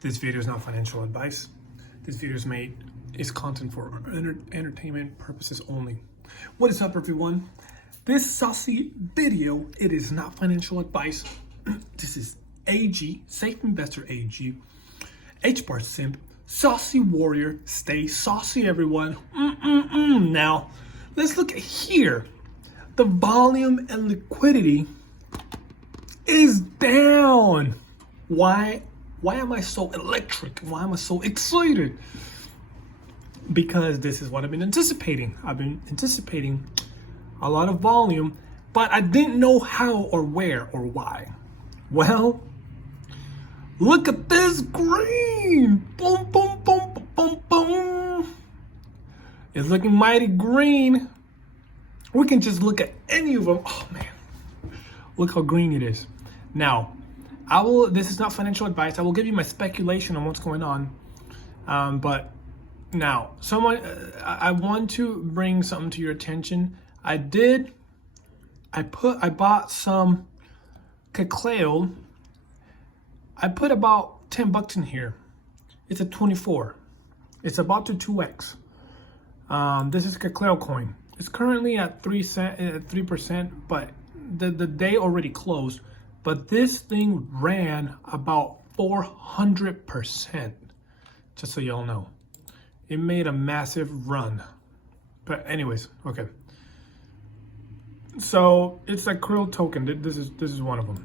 This video is not financial advice. This video is content for entertainment purposes only. What is up, everyone? This saucy video, it is not financial advice. This is AG, Safe Investor AG, HBAR Simp, Saucy Warrior. Stay saucy, everyone. Now, let's look at here. The volume and liquidity is down. Why am I so electric? Why am I so excited? Because this is what I've been anticipating. I've been anticipating a lot of volume, but I didn't know how or where or why. Well, look at this green. Boom, boom, boom, boom, boom. It's looking mighty green. We can just look at any of them. Oh man, look how green it is. Now, this is not financial advice. I will give you my speculation on what's going on. But now, I want to bring something to your attention. I bought some cacao. I put about $10 in here. It's a 24. It's about to 2x. This is cacao coin. It's currently at 3%, but the day already closed. But this thing ran about 400%, just so y'all know. It made a massive run. But anyways, okay. So it's a krill token. This is one of them.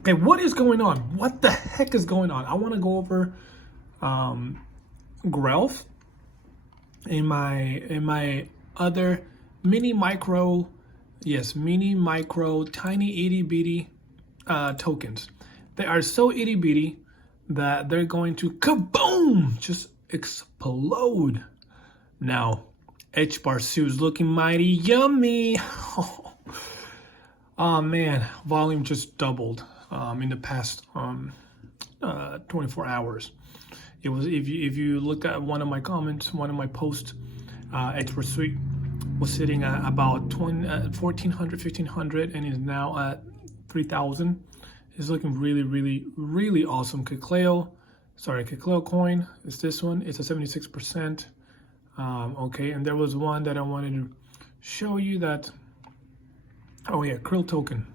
Okay, what is going on? What the heck is going on? I want to go over Grelf in my other mini micro, tiny itty bitty tokens. They are so itty bitty that they're going to kaboom, just explode. Now, HBAR is looking mighty yummy. Oh man, volume just doubled in the past 24 hours. It was, if you look at one of my comments, one of my posts, HBAR Suite was sitting at about 1,400, 1,500, and is now at 3,000. It's looking really, really, really awesome. Cacao coin is this one. It's a 76%. Okay, and there was one that I wanted to show you that. Oh yeah, krill token.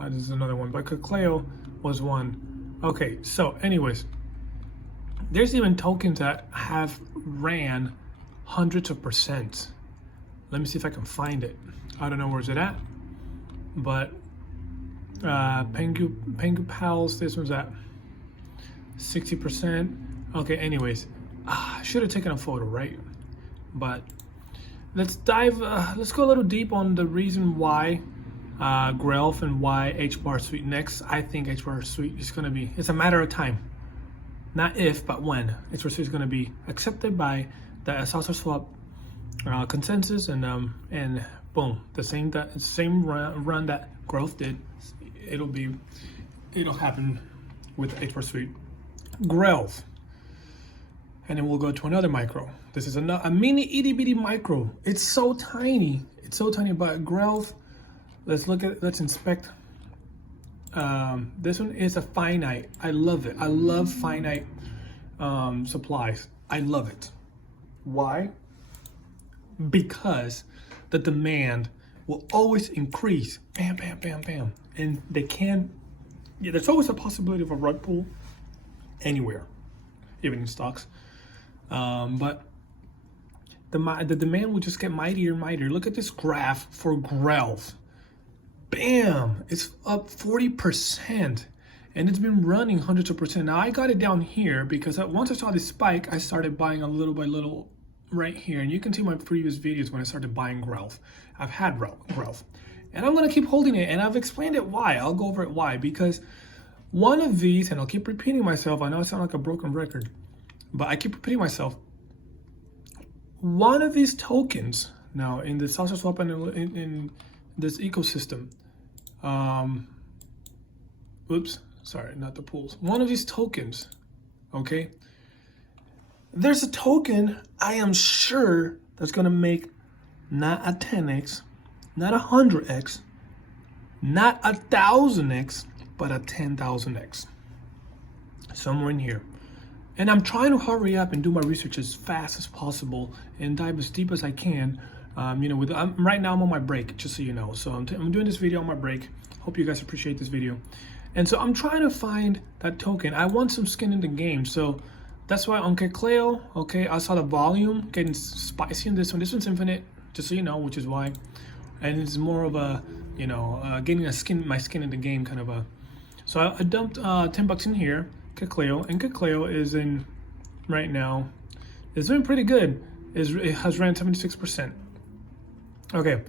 This is another one, but cacao was one. Okay, so anyways, there's even tokens that have ran hundreds of percent. Let me see if I can find it. I don't know where's it at, but Pengu Pals, this one's at 60%. Okay, anyways, I should have taken a photo, right? But let's go a little deep on the reason why Grelf and why HBAR Suite next. I think HBAR Suite is going to be, it's a matter of time. Not if, but when. HBAR Suite is going to be accepted by the Saucerswap consensus, and boom, the same run that Growth did. It'll happen with HBAR Suite. Grelf, and then we'll go to another micro. This is a mini itty bitty micro. It's so tiny. It's so tiny. But Grelf, let's inspect. This one is a finite. I love it. I love finite supplies. I love it. Why? Because the demand will always increase. Bam, bam, bam, bam. And there's always a possibility of a rug pull anywhere, even in stocks. But the demand will just get mightier and mightier. Look at this graph for Grelf. Bam! It's up 40%. And it's been running hundreds of percent. Now I got it down here because once I saw this spike, I started buying a little by little right here. And you can see my previous videos when I started buying Grelf. I've had Grelf. And I'm going to keep holding it. And I've explained it why. I'll go over it why. Because one of these, and I'll keep repeating myself. I know I sound like a broken record, but I keep repeating myself. One of these tokens, now in the Saucerswap and in this ecosystem, oops, sorry, not the pools. One of these tokens, okay, there's a token I am sure that's going to make not a 10x, not a 100x, not a 1,000x, but a 10,000x. somewhere in here. And I'm trying to hurry up and do my research as fast as possible and dive as deep as I can. Right now I'm on my break, just so you know. So I'm doing this video on my break. Hope you guys appreciate this video. And so I'm trying to find that token. I want some skin in the game. So that's why on Cleo, okay, I saw the volume getting spicy in this one. This one's infinite, just so you know, which is why. And it's more of a, getting my skin in the game kind of a. So I dumped $10 in here. Cleo, and Cleo is in right now. It's doing pretty good. It has ran 76%. Okay,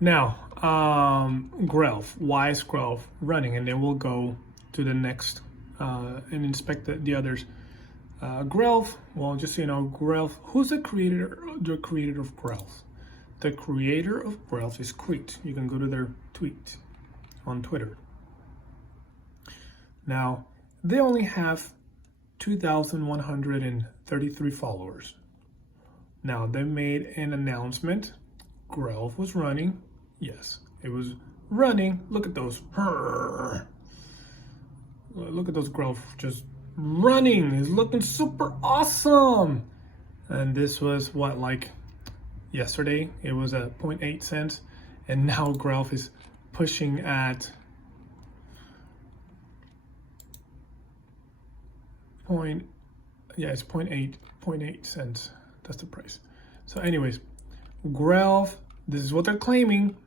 now Grelf, why is Grelf running? And then we'll go to the next and inspect the others. Grelf, well, just so you know, Grelf. Who's the creator? The creator of Grelf. The creator of Grelf is Crete. You can go to their tweet on Twitter. Now, they only have 2,133 followers. Now, they made an announcement. Grelf was running. Yes, it was running. Look at those. Look at those Grelf just running. It's looking super awesome. And this was what, like yesterday? It was at 0.8 cents. And now Grelf is pushing at it's 0.8 cents. That's the price. So anyways, Grelf, this is what they're claiming.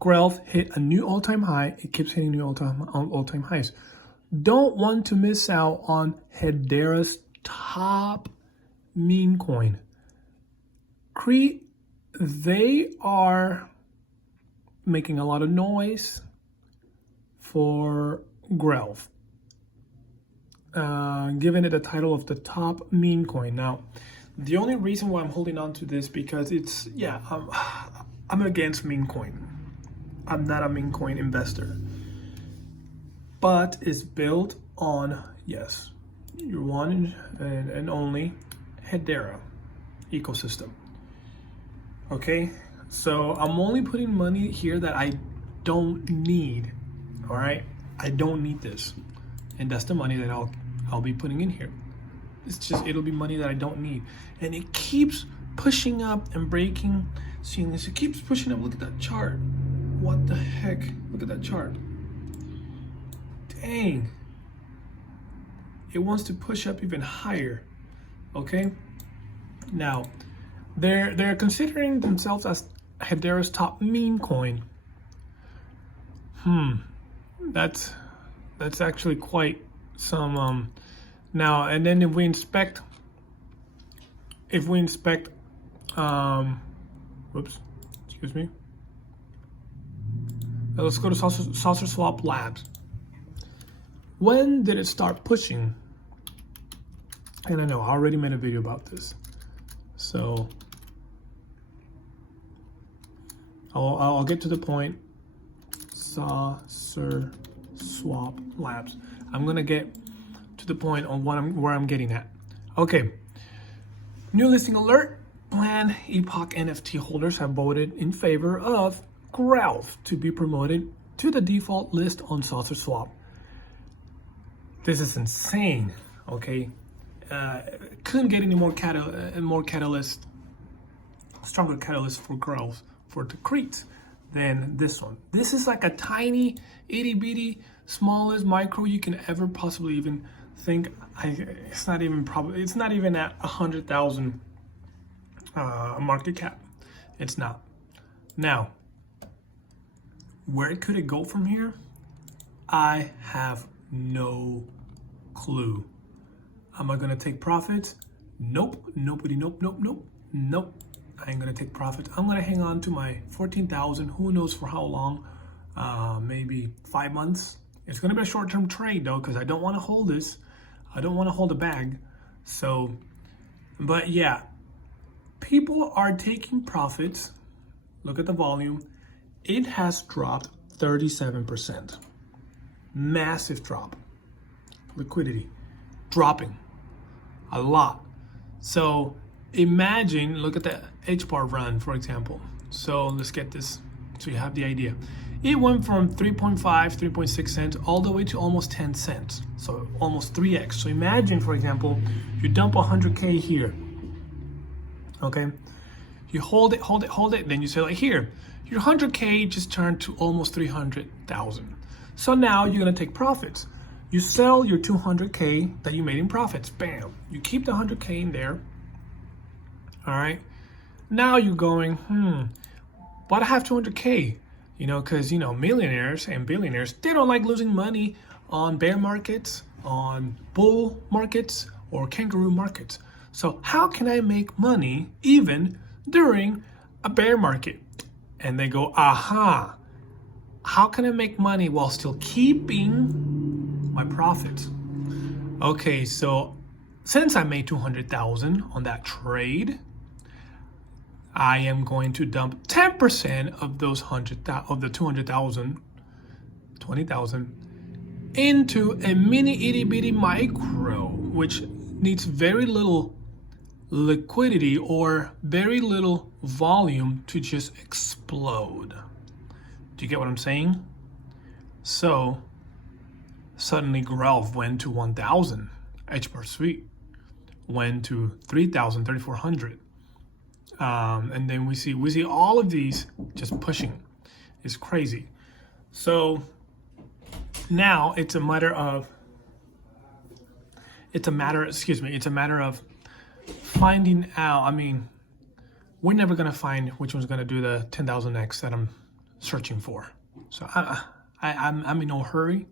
Grelf hit a new all-time high. It keeps hitting new all-time highs. Don't want to miss out on Hedera's top meme coin. Crete, they are making a lot of noise for Grelf. Giving it a title of the top meme coin. Now, the only reason why I'm holding on to this because it's, I'm against meme coin. I'm not a meme coin investor. But it's built on, yes, your one and only Hedera ecosystem. Okay, so I'm only putting money here that I don't need. All right, I don't need this, and that's the money that I'll be putting in here. It'll be money that I don't need, and it keeps pushing up and breaking. Seeing this, it keeps pushing up. Look at that chart. What the heck? Look at that chart. Dang. It wants to push up even higher. Okay. Now, they're considering themselves as Hedera's top meme coin. That's actually quite some. Now and then if we inspect, whoops, excuse me. Let's go to Saucerswap Labs. When did it start pushing? And I know I already made a video about this, so I'll get to the point. Saucerswap Labs. I'm gonna get to the point on where I'm getting at. Okay. New listing alert. Planned Epoch NFT holders have voted in favor of Grelf to be promoted to the default list on Saucerswap. This is insane. Okay. Couldn't get any more catalyst, stronger catalyst for Grelf for the Crete than this one. This is like a tiny, itty bitty, smallest micro you can ever possibly even think. It's not even at 100,000 market cap. It's not. Now, where could it go from here? I have no clue. Am I gonna take profits? Nope. Nope. I ain't gonna take profits. I'm gonna hang on to my 14,000. Who knows for how long? Maybe 5 months. It's gonna be a short-term trade though, because I don't want to hold this. I don't want to hold a bag. So, but yeah, people are taking profits. Look at the volume. It has dropped 37%. Massive drop. Liquidity dropping a lot. So imagine, look at the HBAR run, for example. So let's get this so you have the idea. It went from 3.5, 3.6 cents all the way to almost 10 cents. So almost 3x. So imagine, for example, you dump 100K here. Okay? You hold it, then you say like, here, your 100K just turned to almost 300,000. So now you're gonna take profits. You sell your 200K that you made in profits, bam. You keep the 100K in there, all right? Now you're going, but I have 200K, you know, because, you know, millionaires and billionaires, they don't like losing money on bear markets, on bull markets, or kangaroo markets. So how can I make money even during a bear market? And they go, aha, how can I make money while still keeping my profits? Okay, so since I made 200,000 on that trade, I am going to dump 10% of those 200,000, 20,000 into a mini itty bitty micro, which needs very little liquidity or very little volume to just explode. Do you get what I'm saying? So suddenly Grelv went to 1,000, HBAR suite went to 3,000, 3,400. And then we see all of these just pushing. It's crazy. So now it's a matter of finding out. I mean, we're never gonna find which one's gonna do the 10,000x that I'm searching for. So I'm in no hurry.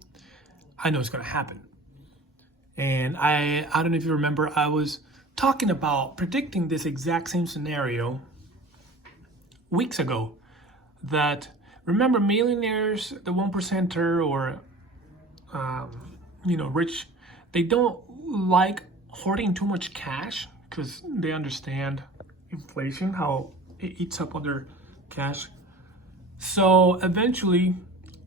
I know it's gonna happen. And I don't know if you remember, I was talking about predicting this exact same scenario weeks ago. That, remember, millionaires, the 1%er, or you know, rich, they don't like hoarding too much cash because they understand inflation, how it eats up all their cash. So eventually,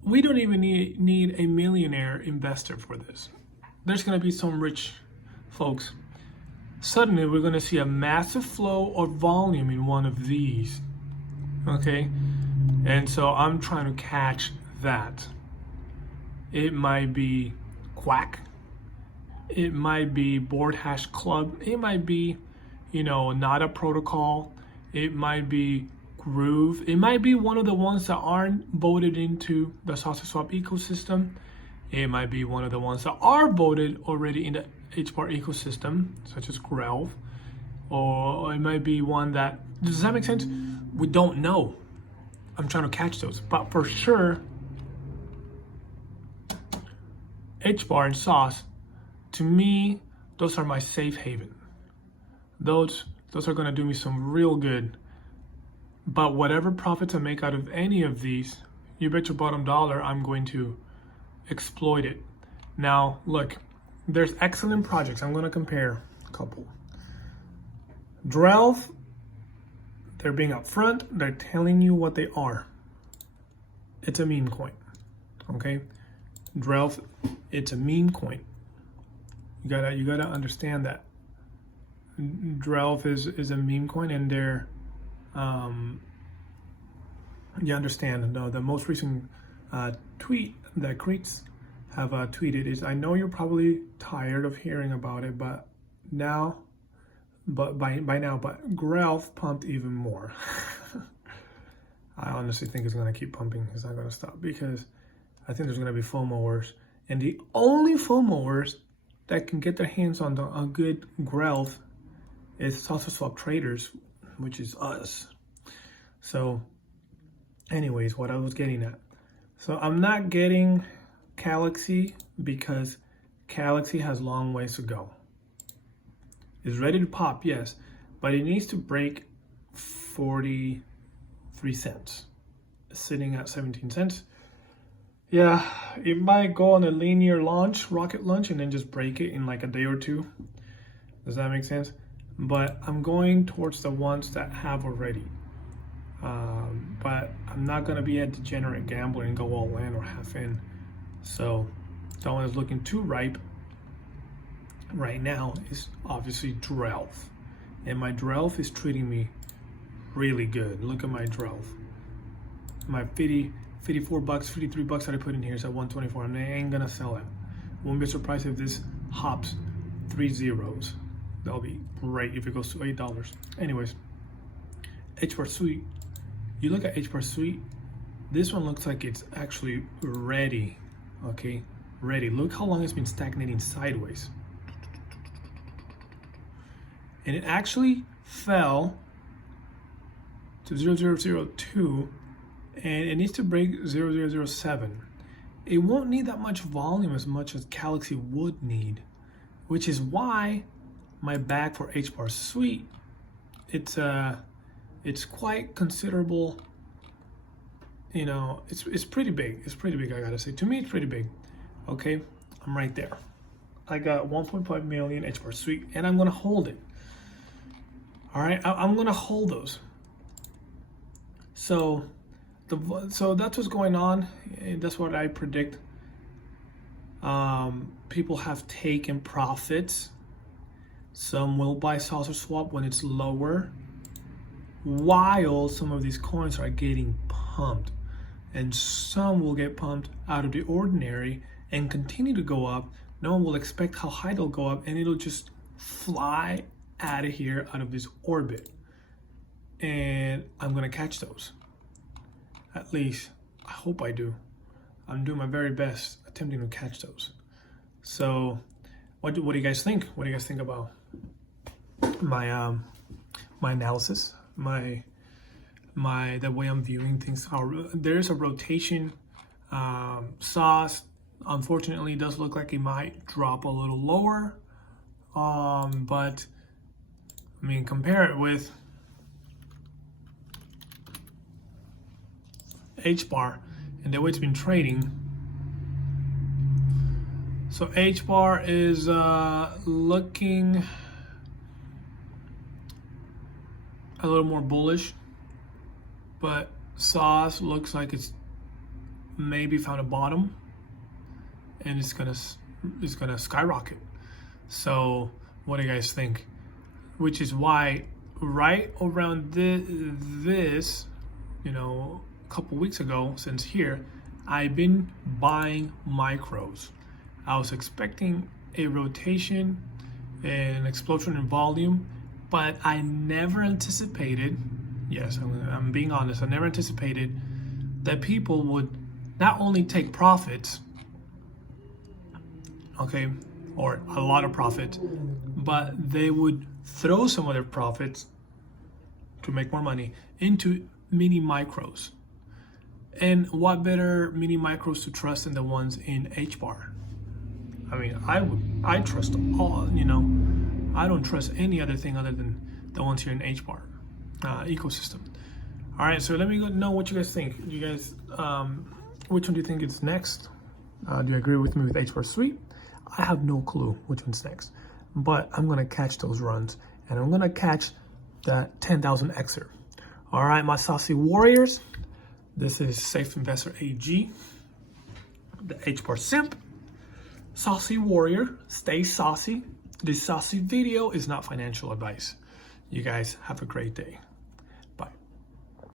we don't even need a millionaire investor for this. There's gonna be some rich folks. Suddenly, we're gonna see a massive flow of volume in one of these, okay? And so I'm trying to catch that. It might be Quack. It might be Board Hash Club. It might be, you know, Nada Protocol. It might be Groove. It might be one of the ones that aren't voted into the Saucerswap ecosystem. It might be one of the ones that are voted already in the HBAR ecosystem, such as Grelv. Or it might be one that, does that make sense? We don't know. I'm trying to catch those. But for sure, HBAR and Sauce, to me, those are my safe haven. Those are gonna do me some real good. But whatever profits I make out of any of these, you bet your bottom dollar I'm going to exploit it. Now, look, there's excellent projects. I'm gonna compare a couple. Grelv, they're being upfront. They're telling you what they are. It's a meme coin, okay? Grelv, it's a meme coin. You gotta understand that. Grelv is a meme coin, and they're you understand the most recent tweet that Creeks have tweeted is, I know you're probably tired of hearing about it, but by now, Grelv pumped even more. I honestly think it's gonna keep pumping. It's not gonna stop because I think there's gonna be FOMOers, and the only FOMOers that can get their hands on a good Grelv is Saucerswap traders, which is us. So anyways, what I was getting at. So I'm not getting Galaxy because Galaxy has long ways to go. It's ready to pop, yes, but it needs to break 43 cents. It's sitting at 17 cents. Yeah, it might go on a linear launch, rocket launch, and then just break it in like a day or two. Does that make sense? But I'm going towards the ones that have already. But I'm not gonna be a degenerate gambler and go all in or half in. So that one is looking too ripe right now is obviously Grelv. And my Grelv is treating me really good. Look at my Grelv. My 54 bucks, 53 bucks that I put in here is at 124. I ain't gonna sell it. Won't be surprised if this hops 3 zeros. That'll be great if it goes to $8. Anyways, HBAR Suite. You look at HBAR Suite. This one looks like it's actually ready. Okay, ready. Look how long it's been stagnating sideways. And it actually fell to 0002, and it needs to break 0007. It won't need that much volume as much as Galaxy would need, which is why my bag for HBAR Suite, it's quite considerable. You know, it's pretty big. It's pretty big, I gotta say. To me, it's pretty big. Okay, I'm right there. I got 1.5 million HBAR Suite, and I'm gonna hold it. All right, I'm gonna hold those. So that's what's going on. And that's what I predict. People have taken profits. Some will buy Saucerswap when it's lower, while some of these coins are getting pumped, and some will get pumped out of the ordinary and continue to go up. No one will expect how high they'll go up, and it'll just fly out of here, out of this orbit. And I'm gonna catch those. At least I hope I do. I'm doing my very best attempting to catch those. So what do you guys think? What do you guys think about my my analysis, the way I'm viewing things? There's a rotation. Sauce, unfortunately, does look like it might drop a little lower. But I mean, compare it with HBAR and the way it's been trading. So HBAR is looking a little more bullish, but Sauce looks like it's maybe found a bottom, and it's gonna skyrocket. So what do you guys think? Which is why right around this, you know, a couple weeks ago, since here, I've been buying micros. I was expecting a rotation and an explosion in volume, but I never anticipated, yes, I'm being honest, I never anticipated that people would not only take profits, okay, or a lot of profit, but they would throw some of their profits to make more money into mini micros. And what better mini micros to trust than the ones in HBAR? I mean, I trust all, you know, I don't trust any other thing other than the ones here in HBAR ecosystem. All right, so let me know what you guys think. You guys, which one do you think is next? Do you agree with me with HBAR Suite? I have no clue which one's next, but I'm gonna catch those runs, and I'm gonna catch that 10,000 Xer. All right, my saucy warriors. This is Safe Investor AG, the HBAR Simp. Saucy warrior, stay saucy. This saucy video is not financial advice. You guys have a great day.